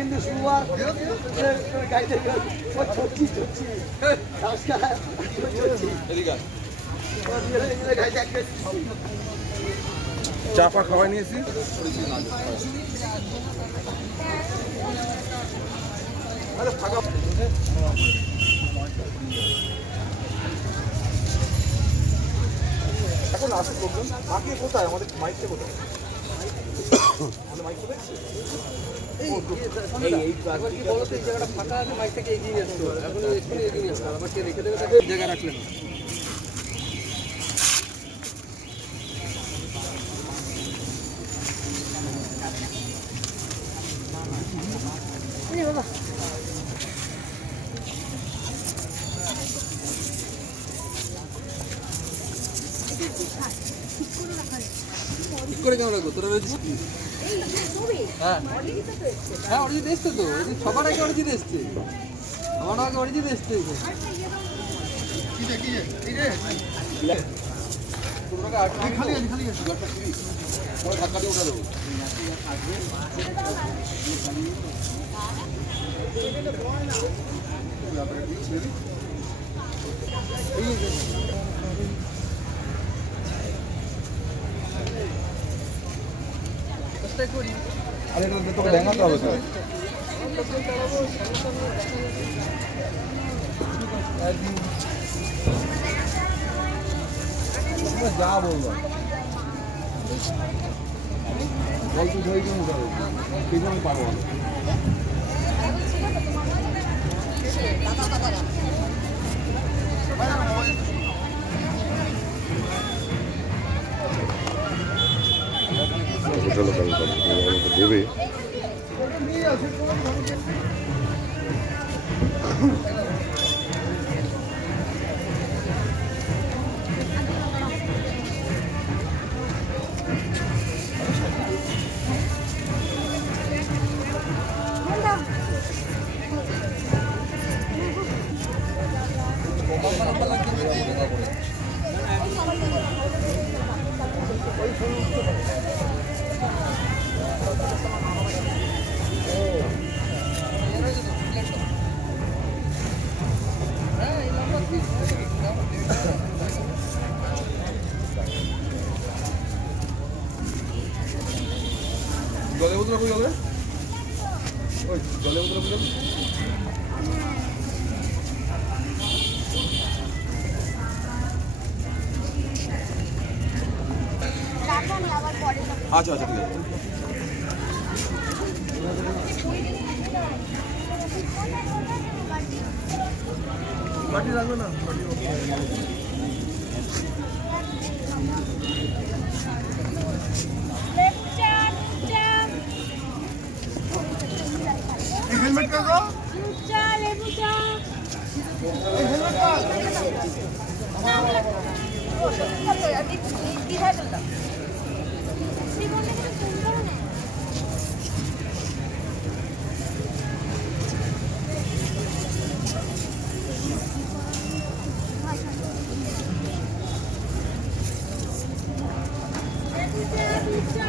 কিন্তু শুয়ার গাড়িতে ও ছচ্ছি ছচ্ছি চা পা খাওয়াই নিয়েছি। এখন আসে প্রবলেম। বাকি কোথায়? আমাদের মাইকটা কোথায়? আমাদের মাইক কোথায় জায়গা রাখলেন করে কেমন লাগল তোরা রয়েছিস হ্যাঁ। হ্যাঁ অরিজিৎ এসছে তো। সবার আগে অরিজিৎ এসছে। আমার আগে অরিজিৎ এসছে। খালি আছে খালি আরে এটা তোকে দেখাতে হবে তো যা বলব। গল্প ধরে যাবে সেই জন্য পারব না? চলো তাহলে আমাকে দেবে জলের পরে যাবে। আচ্ছা আচ্ছা ঠিক আছে লেবু চা, দুধ চা। দুধ চা, লেবু চা। জীবনটা কিন্তু সুন্দর না। লেবু চা, দুধ চা।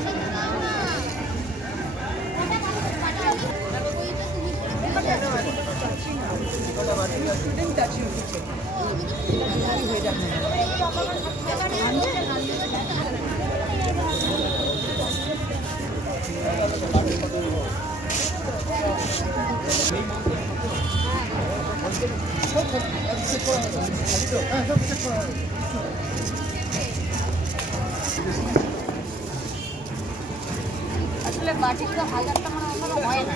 আসলে বাটিটা হাজারটা মানে হয় না।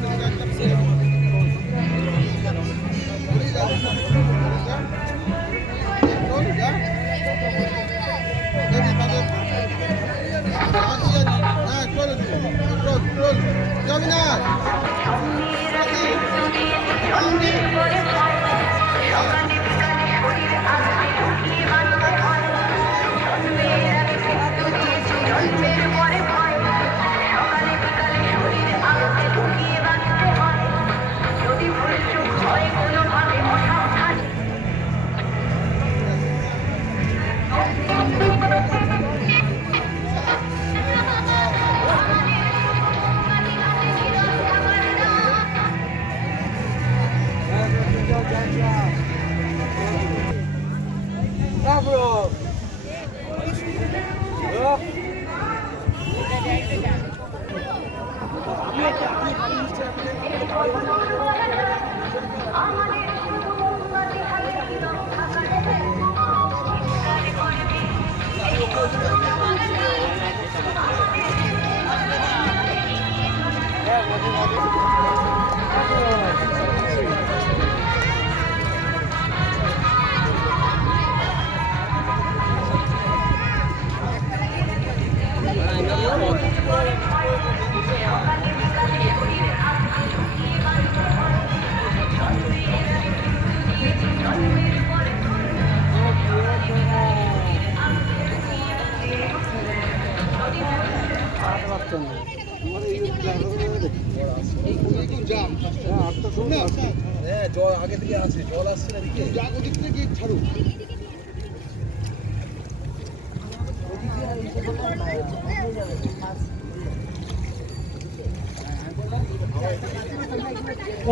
হ্যাঁ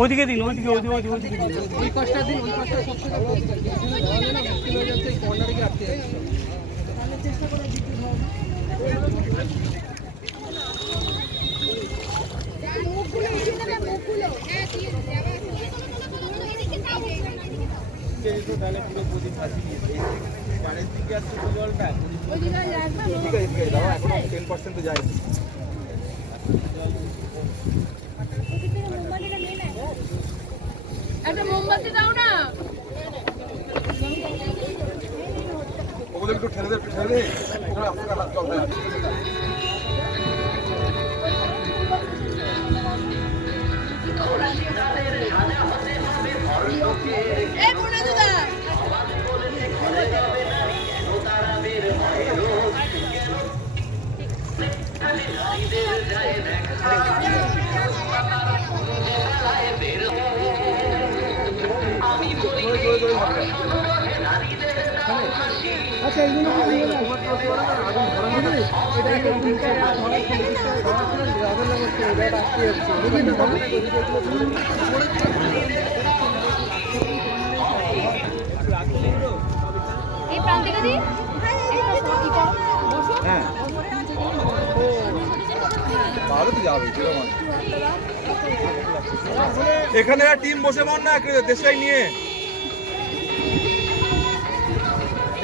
ওইদিকে দিন ওইদিকে ওইদিকে ওইদিকে ওইদিকে দিন ওই কষ্টটা দিন ওই কষ্টটা সব থেকে মুশকিল হয়ে হয়ে যাচ্ছে এই কর্নারে গিয়ে আটকে যাচ্ছে মুখগুলো এসে দেবে মুখগুলো হ্যাঁ দিয়ে দেবে রাখবা ঠিক আছে ঠিক আছে দাও এখন টেন পার্সেন্ট তো থেকে মোমবাতিটা নিয়ে নেয় একটা মোমবাতি দাও না একটু ঠেলে ঠেলে দে হ্যাঁ এই প্রান্তিকা দি? এই তো কি করো বসো হ্যাঁ। এখানে টিম বসে পড় না দেশলাই নিয়ে।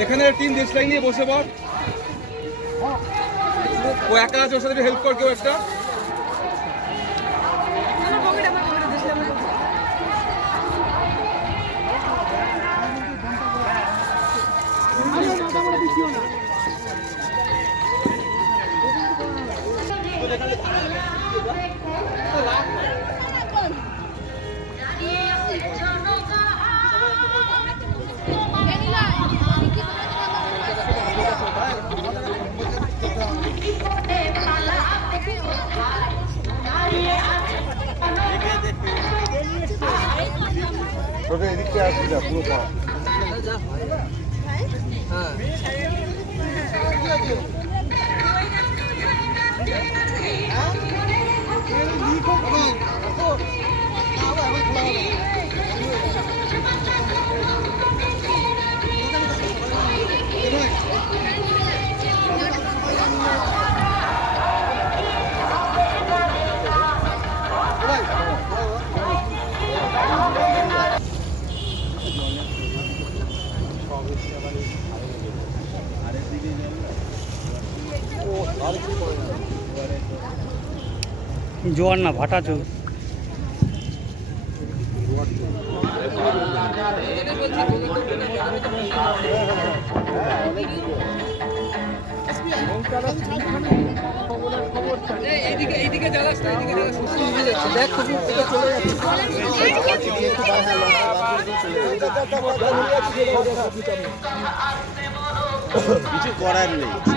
এখানে টিম দেশলাই নিয়ে বসে পড় ও একা আছে ওর সাথে হেল্প কর কেউ একটা। তোকে এদিকে আসবি না পুরো পা খুব উপরে চলে যাচ্ছে কিছু করার নেই।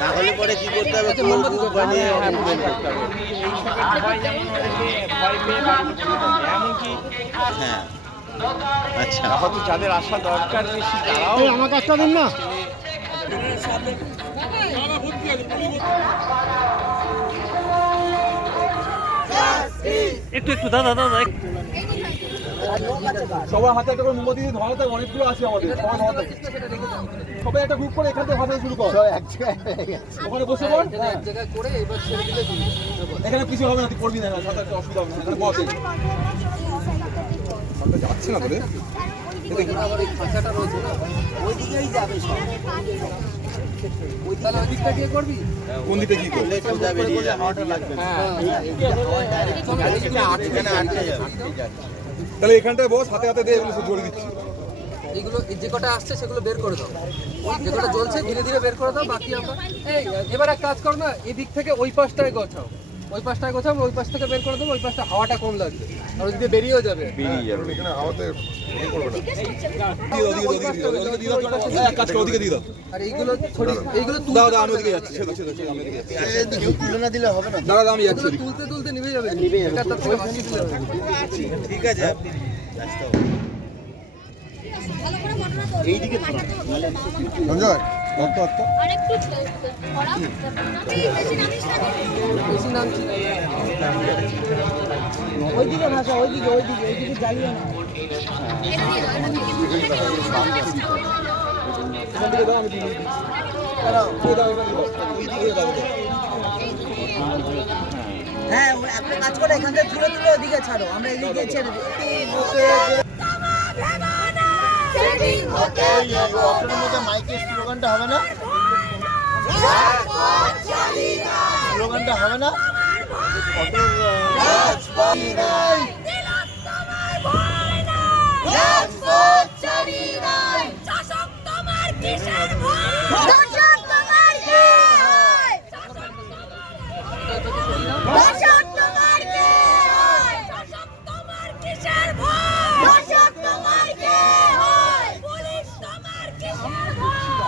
তাহলে পরে কি করতে হবে? আচ্ছা, মোমবাতি বানিয়ে movement হ্যাঁ। আচ্ছা। হয়তো যাদের আসা দরকার বেশি তারাও আমার কাজটা দিন না। একটু একটু দাদা দাদা সবার হাতে একটা করে মোমবাতি দিয়ে ধরাতে অনেকগুলো আছে আমাদের সবাই ধরাতে সবাই একটা গ্রুপ করে এখান থেকে ভাবতে শুরু কর। ওখানে বসে পড়। এক জায়গায় করে এবার ছেড়ে দিলে এখানে কিছু হবে না তুই করবি না অসুবিধা হবে না এখানে বস। যাচ্ছে না তোরে আবার এই খাঁচাটা রয়েছে না? তাহলে ওই দিকটা দিয়ে করবি? কোন দিকে কি করবে? সোজা যাবে হ্যাঁ এখানে আটকে যাবে। তাহলে এখানটায় বস হাতে হাতে দিয়ে এগুলো সব জড়িয়ে দিচ্ছি। এইগুলো যে কটা আসছে সেগুলো বের করে দাও। যে কটা জ্বলছে ধীরে ধীরে বের করে দাও বাকি আমরা এই এবার এক কাজ করো না এই দিক থেকে ওই পাশটায় গোছাও। ওই পাশটায় গোছাও ওই পাশ থেকে বের করে দেবো ওই পাশটা হাওয়াটা কম লাগবে। আর ওদিকে বেরিয়েও যাবে। দিয়ে আর এইগুলো ছড়ি এইগুলো তুলতে দাও দাও আমি ওদিকে যাচ্ছি ছেড়ে দাও, ছেড়ে দাও, ছেড়ে দাও, আমি ওদিকে যাচ্ছি। কেউ তুলে না দিলে হবে না। দাঁড়া দাঁড়া, আমি যাচ্ছি। তুলতে তুলতে নিভে যাবে। যাবে। ঠিক আছে আপনি ব্যস্ত হবেন না। এইদিকে সঞ্জয় নাম ছিল। ওইদিকে ভাষা ওইদিকে ওইদিকে ওইদিকে জ্বালিয়ে না। হ্যাঁ একটা কাজ করে এখান থেকে তুলে তুলে ওদিকে ছাড়ো। আমরা এদিকে ছেড়ে দিই। হতে মধ্যে হবে না? স্লোগানটা হবে না? তোমার কিসের ভয় দর্শক তোমার কে হয় দর্শক তোমার কে হয় দর্শক তোমার কিসের ভয় দর্শক তোমার কে হয় পুলিশ তোমার কিসের ভয় দর্শক তোমার কে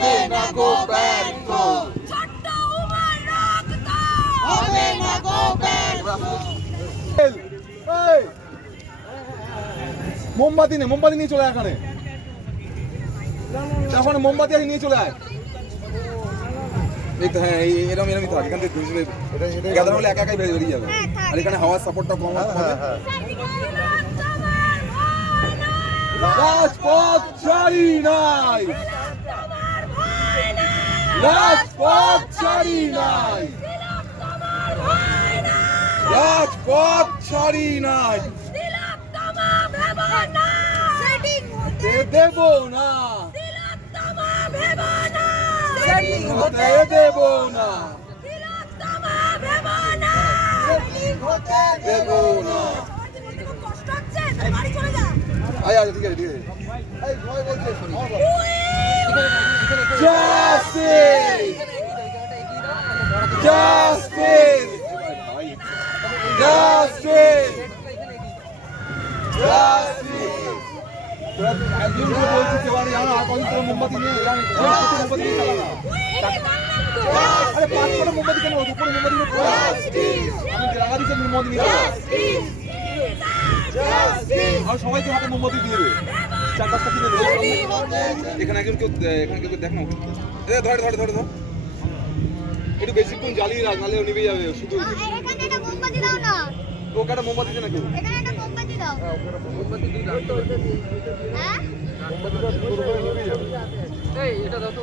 হবে না কো ব্যর্থ। ছোট্ট উমার রক্ত হবে না গো ব্যর্থ। এই! মোমবাতি নে মোমবাতি নিয়ে চলে আয় এখানে। এখন মোমবাতি আছে নিয়ে চলে আয়। এই তো হ্যাঁ এই এরম এরমই থাক এখান থেকে ঘুষবে। গাদার হলে একা একাই বেরিয়ে বেরিয়ে যাবে। আর এখানে হাওয়ার সাপোর্টটা কম হবে রাজপথ ছাড়ি নাই। রাজপথ ছাড়ি নাই। রাজপথ ছাড়ি নাই। দেব না। হতে দেব না। দেব না। আয় আয় ঠিক আছে ঠিক আছে আর পাঁচ মোমবাতি কেন মোমবাতি দিচ্ছি মোমবাতি আর সবাইকে হাতে মোমবাতি দিয়ে দেবে চার পাঁচটা কিনে দেবে এখানে একজন কেউ এখানে কেউ দেখ না এ, ধরে ধরে ধরে ধর। একটু বেশিক্ষণ জ্বালিয়ে রাখ নাহলে নিভে যাবে শুধু। এখানে একটা মোমবাতি দাও না। ও কাটা মোমবাতি দে দাও। মোমবাতি দুই তো হ্যাঁ? এই এটা দাও তো।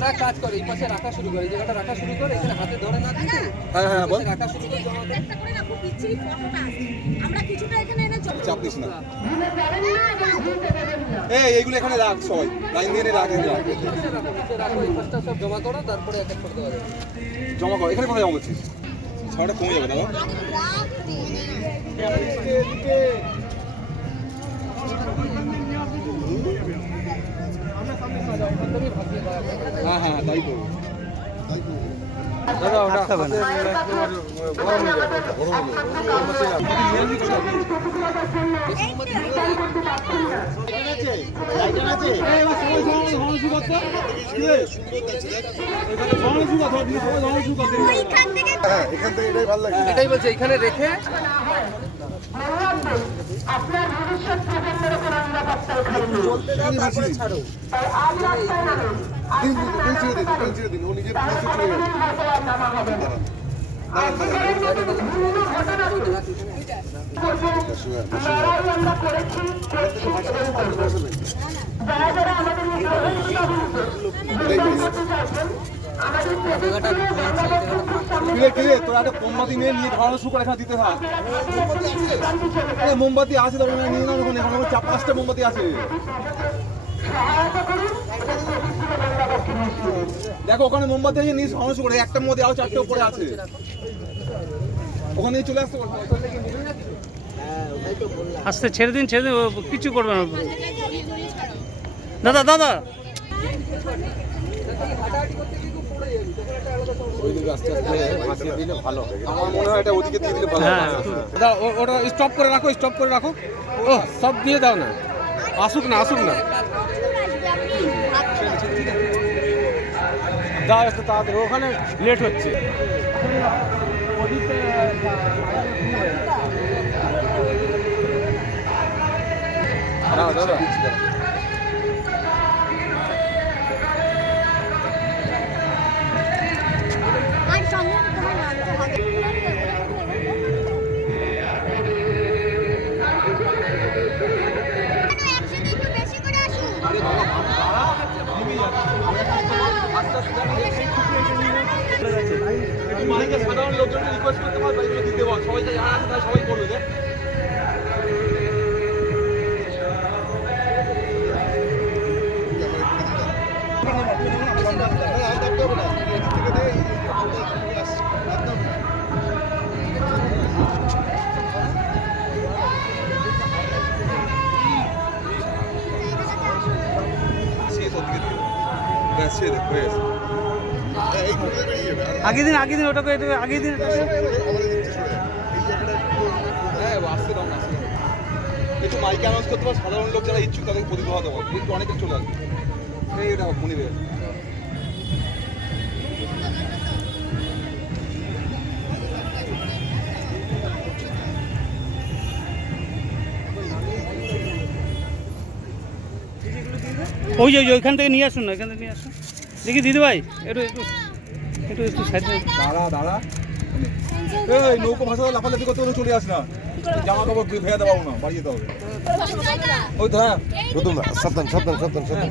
তোরা এক কাজ কর এই পাশে রাখা শুরু কর জায়গাটা রাখা শুরু কর এখানে হাতে ধরে না দিতে। হ্যাঁ হ্যাঁ বল। রাখা শুরু কর। একটা করে না খুব বিচ্ছিরি ফটোটা আছে আমরা কিছুটা এখানে এনে জমা চাপ দিস না। এই এইগুলো এখানে রাখ সবাই। লাইন দিয়ে রাখ এখানে রাখ। নিচে রাখো এই পাশটা সব জমা করো তারপরে এক এক করে দেওয়া যাবে। জমা কর এখানে কোথায় জমা করছিস? ছাড়টা কমে যাবে না হ্যাঁ হ্যাঁ হ্যাঁ, তাই করব দাদা ওটা গরম হয়ে যাবে গরম হয়ে যাবে এটাই বলছে এখানে রেখে চলতে দাও তারপরে ছাড়ো কিরে কিরে তোর একটা মোমবাতি নিয়ে ধরানো শুরু এখানে দিতে থাক মোমবাতি আছে ওখানে নিয়ে নাও এখন চার পাঁচটা মোমবাতি আছে। দেখো ওখানে মোমবাতি আছে ধরানো শুরু করে একটা মোমবাতি আরও চারটে উপরে আছে। ওখানে চলে আসতে আস্তে ছেড়ে দিন ছেড়ে দিন কিছু করবে না। দাদা দাদা। মনে হয় হ্যাঁ। ওটা স্টপ করে রাখো স্টপ করে রাখো। ও সব দিয়ে দাও না। আসুক না আসুক না। দাও আসতে তাড়াতাড়ি ওখানে লেট হচ্ছে। দাদা সাধারণ লোকজন রিকোয়েস্ট করতে পারবে দিতে বল সবাই যারা আছে তারা সবাই করবে ব্যাস সে দেখ। আগে দিন আগে দিন ওটাকে এটা আগে দিন হ্যাঁ। একটু মাইকে অ্যানাউন্স করতে পারো সাধারণ লোক যারা ইচ্ছুক তাদের প্রতিভা দেবো। একটু অনেকে চলে আসবে। এটা মনিবে ওই যে ওই ওইখান থেকে নিয়ে আসুন না এখান থেকে নিয়ে আসুন। দেখি দিদি ভাই একটু একটু একটু একটু সাইড দাঁড়া দাঁড়া। এই নৌকো ভাষা লাফালাফি করতে হলে চলে আস না। জামা কাপড় ভেয়ে দেওয়া না বাড়ি যেতে হবে। ওই তো হ্যাঁ। সাবধান সাবধান সাবধান সাবধান।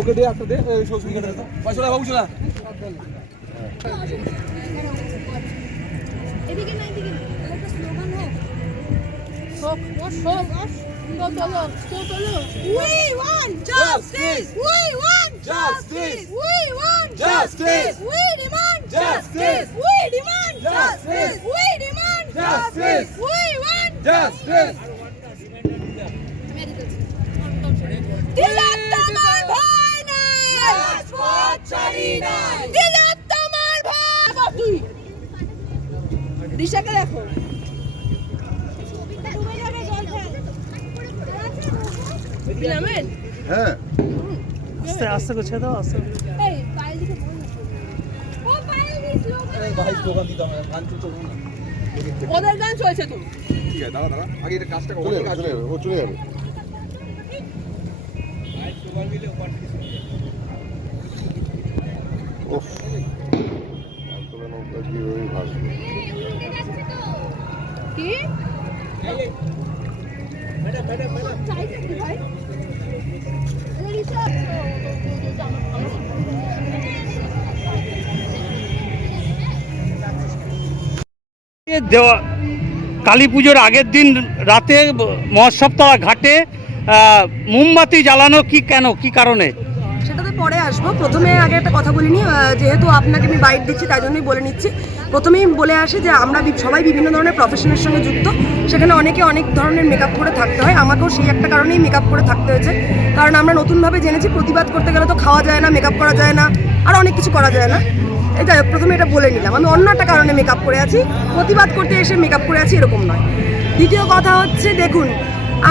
ওকে দে একটা দে এই সবজি কেটে দে। পয়সা বাবু চলা এদিকে না এদিকে না একটা স্লোগান হোক। হোক হোক হোক চলো we want justice we want Justice! We want Justice! We demand Justice! We demand Justice! We demand Justice! ভয় নাই রাজপথ ছাড়ি নাই তিলোত্তমার ভয় তুই দিশাকে দেখো হ্যাঁ আস্তে আস্তে করে দাও আস্তে করে। এই পায়ে দিকে ও পায়ে দিস লোক ভাই স্লোগান দিতে হবে গান চলতে না ওদের গান চলছে তো ঠিক আছে দাঁড়া দাঁড়া আগে এটা কাজটা চলে যাবে চলে ও চলে যাবে নৌকা দিয়ে ওই ভাসবে কি দেওয়া কালী পুজোর আগের দিন রাতে মহাসপ্তাহ ঘাটে মোমবাতি জ্বালানো কি কেন? কি কারণে? পরে আসব। প্রথমে আগে একটা কথা বলিনি যেহেতু আপনাকে আমি বাইট দিচ্ছি তাই জন্যই বলে নিচ্ছি। প্রথমেই বলে আসি যে আমরা সবাই বিভিন্ন ধরনের প্রফেশনের সঙ্গে যুক্ত। সেখানে অনেকে অনেক ধরনের মেকআপ করে থাকতে হয়। আমাকেও সেই একটা কারণেই মেকআপ করে থাকতে হয়েছে। কারণ আমরা নতুনভাবে জেনেছি প্রতিবাদ করতে গেলে তো খাওয়া যায় না মেকআপ করা যায় না আর অনেক কিছু করা যায় না। হোক, প্রথমে এটা বলে নিলাম। আমি অন্য একটা কারণে মেকআপ করে আছি। প্রতিবাদ করতে এসে মেকআপ করে আছি এরকম নয়। দ্বিতীয় কথা হচ্ছে দেখুন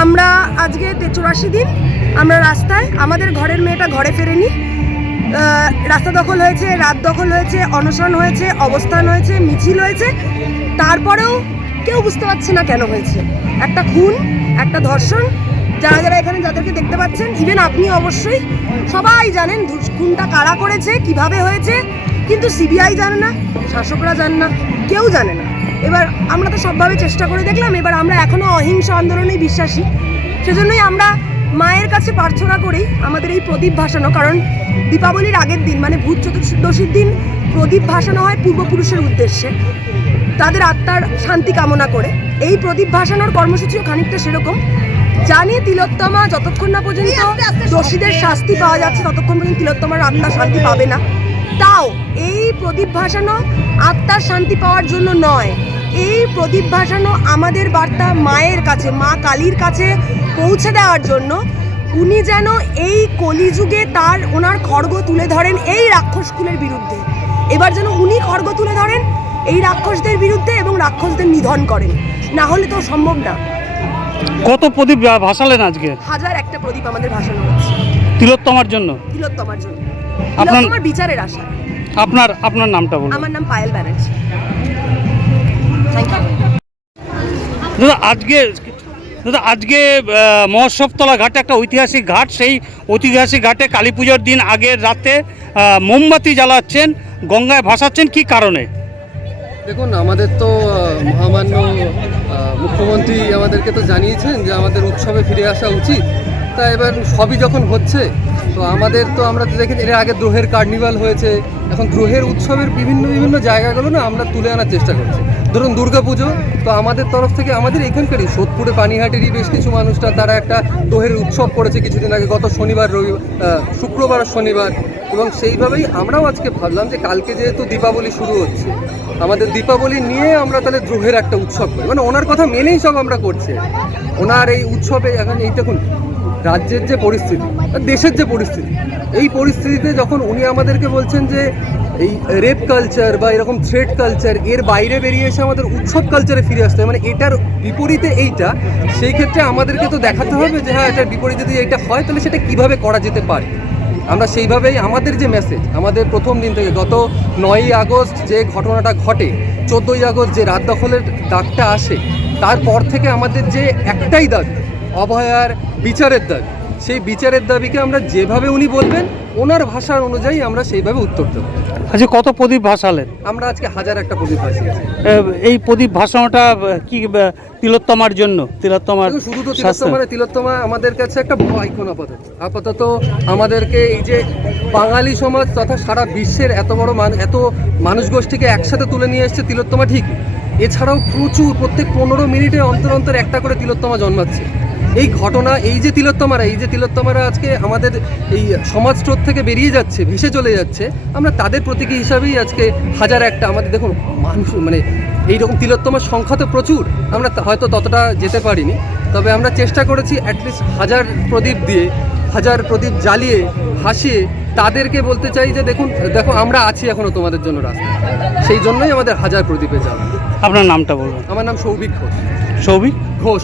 আমরা আজকে চুরাশি দিন। আমরা রাস্তায়, আমাদের ঘরের মেয়েটা ঘরে ফেরেনি। রাস্তা দখল হয়েছে, রাত দখল হয়েছে, অনশন হয়েছে, অবস্থান হয়েছে, মিছিল হয়েছে। তারপরেও কেউ বুঝতে পারছে না কেন হয়েছে। একটা খুন, একটা ধর্ষণ, যারা যারা এখানে যাদেরকে দেখতে পাচ্ছেন ইভেন আপনি অবশ্যই সবাই জানেন খুনটা কারা করেছে, কীভাবে হয়েছে, কিন্তু সিবিআই জানে না, শাসকরা জানে না, কেউ জানে না। এবার আমরা তো সবভাবে চেষ্টা করে দেখলাম, এবার আমরা এখনও অহিংস আন্দোলনেই বিশ্বাসী। সেজন্যই আমরা মায়ের কাছে প্রার্থনা করেই আমাদের এই প্রদীপ ভাসানো কারণ দীপাবলির আগের দিন মানে ভূত চতুর্দশীর দিন প্রদীপ ভাসানো হয় পূর্বপুরুষের উদ্দেশ্যে। তাদের আত্মার শান্তি কামনা করে। এই প্রদীপ ভাসানোর কর্মসূচিও খানিকটা সেরকম। জানি তিলোত্তমা যতক্ষণ না পর্যন্ত দোষীদের শাস্তি পাওয়া যাচ্ছে ততক্ষণ পর্যন্ত তিলোত্তমার আত্মা শান্তি পাবে না। তাও এই প্রদীপ ভাসানো আত্মার শান্তি পাওয়ার জন্য নয়। এই প্রদীপ ভাসানো আমাদের বার্তা মায়ের কাছে মা কালীর কাছে পৌঁছে দেওয়ার জন্য। উনি যেন এই কলিযুগে তার ওনার খড়গ তুলে ধরেন এই রাক্ষসকুলের বিরুদ্ধে। এবার যেন উনি খড়গ তুলে ধরেন এই রাক্ষসদের বিরুদ্ধে এবং রাক্ষসদের নিধন করেন। না হলে তো সম্ভব না। কত প্রদীপ ভাসালেন আজকে? হাজার একটা প্রদীপ আমাদের ভাসানো হচ্ছে। তিলোত্তমার জন্য? তিলোত্তমার জন্য। আপনার- বিচারের আশা আপনার আপনার নামটা বলুন। আমার নাম পায়েল ব্যানার্জি। দাদা, আজকে দাদা, আজকে মহোৎসবতলা ঘাটে একটা ঐতিহাসিক ঘাট, সেই ঐতিহাসিক ঘাটে কালী পুজোর দিন আগের রাতে মোমবাতি জ্বালাচ্ছেন, গঙ্গায় ভাসাচ্ছেন, কি কারণে? দেখুন, আমাদের তো মহামান্য মুখ্যমন্ত্রী আমাদেরকে তো জানিয়েছেন যে আমাদের উৎসবে ফিরে আসা উচিত। তা এবার সবই যখন হচ্ছে, তো আমাদের তো আমরা তো দেখি এর আগে দ্রোহের কার্নিভাল হয়েছে। এখন দ্রোহের উৎসবের বিভিন্ন বিভিন্ন জায়গাগুলো না আমরা তুলে আনার চেষ্টা করছি। ধরুন দুর্গাপুজো, তো আমাদের তরফ থেকে আমাদের এখানকারই সোদপুরে, পানিহাটেরই বেশ কিছু মানুষরা তারা একটা দ্রোহের উৎসব করেছে কিছুদিন আগে, গত শনিবার, রবি শুক্রবার শনিবার। এবং সেইভাবেই আমরাও আজকে ভাবলাম যে কালকে যেহেতু দীপাবলি শুরু হচ্ছে, আমাদের দীপাবলি নিয়ে আমরা তাহলে দ্রোহের একটা উৎসব করি। মানে ওনার কথা মেনেই সব আমরা করছি। ওনার এই উৎসবে এখন এই দেখুন রাজ্যের যে পরিস্থিতি দেশের যে পরিস্থিতি, এই পরিস্থিতিতে যখন উনি আমাদেরকে বলছেন যে এই রেপ কালচার বা এরকম থ্রেড কালচার এর বাইরে বেরিয়ে এসে আমাদের উৎসব কালচারে ফিরে আসতে হবে মানে এটার বিপরীতে এইটা, সেই ক্ষেত্রে আমাদেরকে তো দেখাতে হবে যে হ্যাঁ এটার বিপরীতে যদি এটা হয়, তাহলে সেটা কীভাবে করা যেতে পারে? আমরা সেইভাবেই আমাদের যে মেসেজ আমাদের প্রথম দিন থেকে গত নয়ই আগস্ট যে ঘটনাটা ঘটে, চোদ্দোই আগস্ট যে রাত দখলের দাগটা আসে, তারপর থেকে আমাদের যে একটাই দাবি অভয়ার বিচারের দাবি। সেই বিচারের দাবিকে আমরা যেভাবে উনি বলবেন ওনার ভাষার অনুযায়ী আমরা সেইভাবে উত্তর দেবো। আজকে কত প্রদীপ ভাসালেন? আমরা আজকে হাজার একটা প্রদীপ ভাসিয়েছি। এই প্রদীপ ভাসানোটা কি তিলোত্তমার জন্য? তিলোত্তমার শুধু তো শাস্তি- তিলোত্তমা আমাদের কাছে একটা বড় আইকন আপাতত। আপাতত আমাদেরকে এই যে বাঙালি সমাজ তথা সারা বিশ্বের এত বড় মান এত মানুষ গোষ্ঠীকে একসাথে তুলে নিয়ে এসেছে তিলোত্তমা ঠিক। এছাড়াও প্রচুর প্রত্যেক পনেরো মিনিটে অন্তর অন্তর একটা করে তিলোত্তমা জন্মাচ্ছে। এই ঘটনা এই যে তিলোত্তমারা এই যে তিলোত্তমারা আজকে আমাদের এই সমাজ স্রোত থেকে বেরিয়ে যাচ্ছে ভেসে চলে যাচ্ছে আমরা তাদের প্রতীকী হিসাবেই আজকে হাজার একটা আমাদের দেখুন মানুষ মানে এইরকম তিলোত্তমার সংখ্যা তো প্রচুর আমরা হয়তো ততটা যেতে পারিনি তবে আমরা চেষ্টা করেছি অ্যাটলিস্ট হাজার প্রদীপ দিয়ে হাজার প্রদীপ জ্বালিয়ে হাসিয়ে তাদেরকে বলতে চাই যে দেখুন দেখো আমরা আছি এখনও তোমাদের জন্য রাস্তায়। সেই জন্যই আমাদের হাজার প্রদীপে যাওয়া আপনার নামটা বলবেন আমার নাম সৌভিক ঘোষ। সৌভিক? ঘোষ।